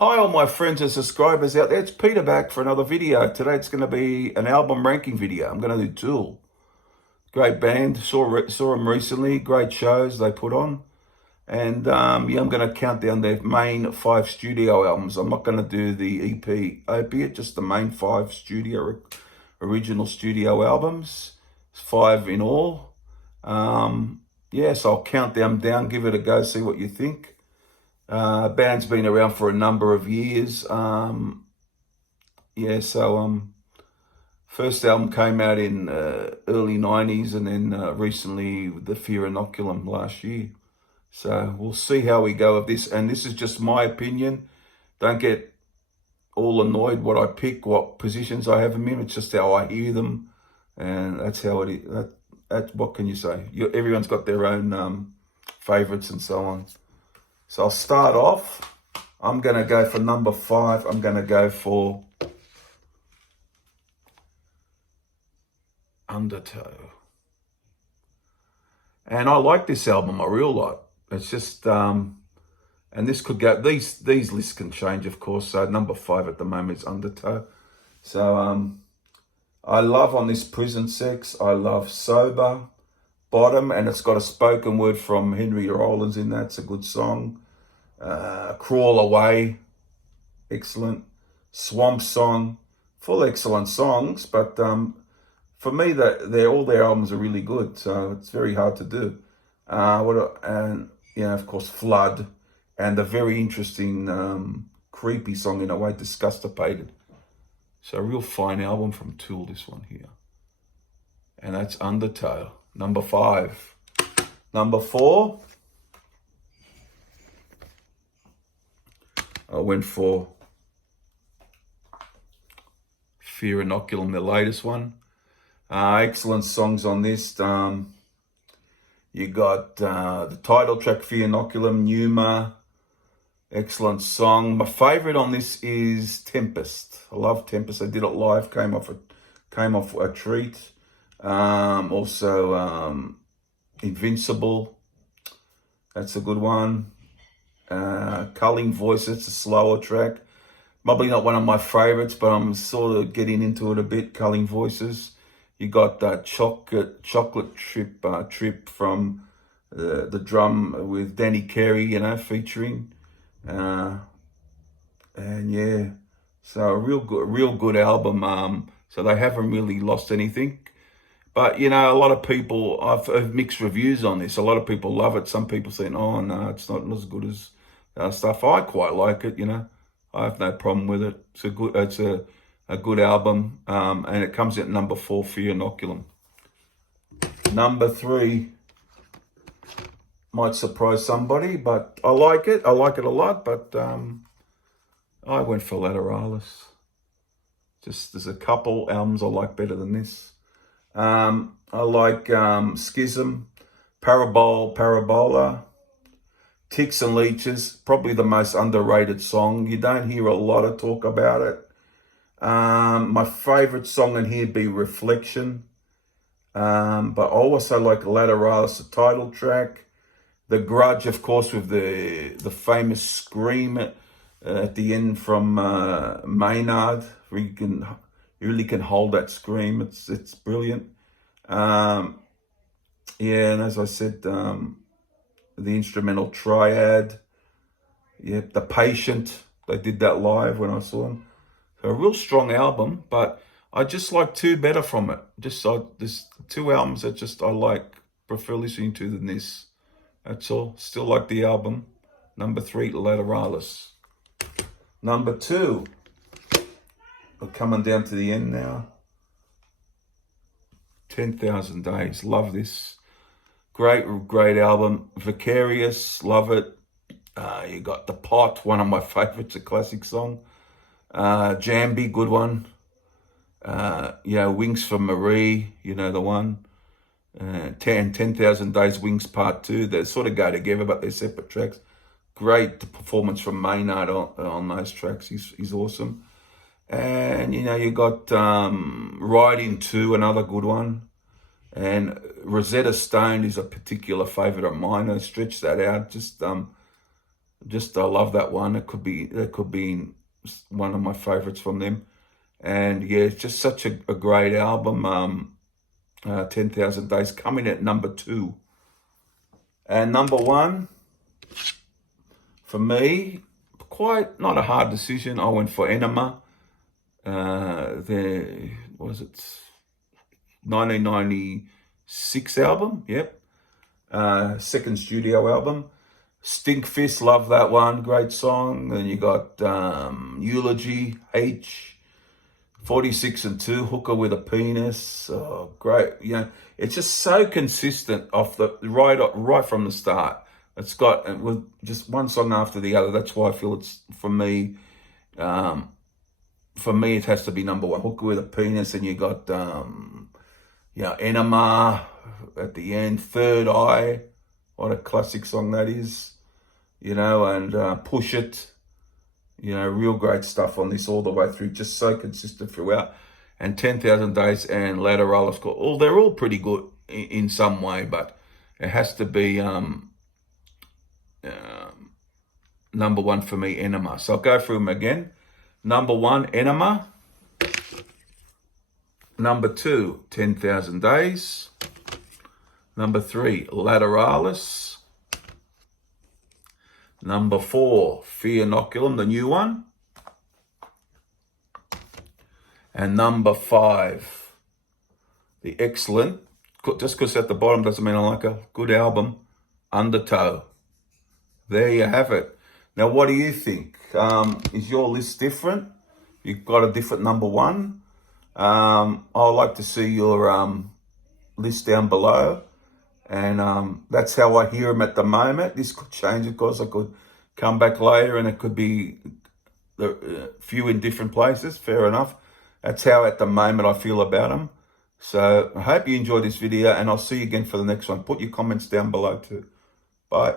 Hi all my friends and subscribers out there, it's Peter back for another video. Today it's going to be an album ranking video. I'm going to do Tool. Great band, saw them recently, great shows they put on. And I'm going to count down their main 5 studio albums. I'm not going to do the EP, albeit just the main 5 original studio albums. It's 5 in all. So I'll count them down, give it a go, see what you think. Band's been around for a number of years. First album came out in early 90s, and then recently the Inoculum last year. So we'll see how we go with this. And this is just my opinion. Don't get all annoyed what I pick, what positions I have them in. It's just how I hear them. And that's how it is. What can you say? Everyone's got their own favorites and so on. So I'll start off. I'm going to go for number 5. I'm going to go for Undertow. And I like this album a real lot. It's just, and this could go, these lists can change, of course. So number 5 at the moment is Undertow. So I love on this Prison Sex. I love Sober, Bottom, and it's got a spoken word from Henry Rollins in that. It's a good song. Crawl Away, excellent. Swamp Song, full excellent songs, but for me, all their albums are really good, so it's very hard to do. Of course, Flood, and a very interesting, creepy song in a way, Disgustipated. So a real fine album from Tool, this one here. And that's Undertow, number 5. Number 4, I went for Inoculum, the latest one. Excellent songs on this. You got the title track, Inoculum, Enema. Excellent song. My favorite on this is Tempest. I love Tempest. I did it live. Came off a treat. Also, Invincible. That's a good one. Culling Voices, it's a slower track. Probably not one of my favorites, but I'm sort of getting into it a bit. Culling Voices. You got that chocolate trip from the drum with Danny Carey, featuring. So a real good album. So they haven't really lost anything. But, a lot of people, I've mixed reviews on this. A lot of people love it. Some people saying, oh, no, it's not as good as stuff. I quite like it, I have no problem with it. It's a good album. And it comes at number 4 for Inoculum. Number 3 might surprise somebody, but I like it. I like it a lot, but I went for Lateralis. Just there's a couple albums I like better than this. I like Schism, Parabola, Ticks and Leeches, probably the most underrated song. You don't hear a lot of talk about it. My favorite song in here would be Reflection. But I also like Lateralis, the title track. The Grudge, of course, with the famous scream at the end from Maynard, where you really can hold that scream. It's brilliant. And as I said, the instrumental Triad. Yep, The Patient. They did that live when I saw them. So a real strong album, but I just like 2 better from it. There's 2 albums that I prefer listening to than this. That's all. Still like the album. Number 3, Lateralis. Number 2. We're coming down to the end now. 10,000 Days. Love this. Great album. Vicarious. Love it. You got The Pot, one of my favorites, a classic song. Jambi, good one. Wings for Marie, the one. 10,000 Days, Wings Part 2. They sort of go together, but they're separate tracks. Great performance from Maynard on those tracks. He's awesome. And, you got Riding 2, another good one. And Rosetta Stone is a particular favorite of mine. I stretch that out. Just Just I love that one. It could be one of my favorites from them. And yeah, it's just such a great album. 10,000 Days coming at number 2. And number 1, for me, quite not a hard decision. I went for Enema. Their, was it 1996 album? Yep. Second studio album. Stinkfist, love that one. Great song. Then you got Eulogy, H. 46 and 2, Hooker with a Penis. Oh, great. You know, it's just so consistent off the right from the start. It's got with just one song after the other. That's why I feel it's for me it has to be number 1. Hooker with a Penis, and you got Enema at the end, Third Eye. What a classic song that is. You know, and Push It. You know, real great stuff on this all the way through, just so consistent throughout. And 10,000 Days and Lateralis, they're all pretty good in some way, but it has to be number 1 for me, Enema. So I'll go through them again. Number 1, Enema. Number 2, 10,000 Days. Number 3, Lateralis. Number 4, Inoculum, the new one. And number 5, the excellent, just because at the bottom doesn't mean I like a good album, Undertow. There you have it. Now, what do you think? Is your list different? You've got a different number 1? I'd like to see your list down below. And that's how I hear them at the moment. This could change, of course. I could come back later and it could be a few in different places. Fair enough. That's how at the moment I feel about them. So I hope you enjoyed this video, and I'll see you again for the next one. Put your comments down below too. Bye.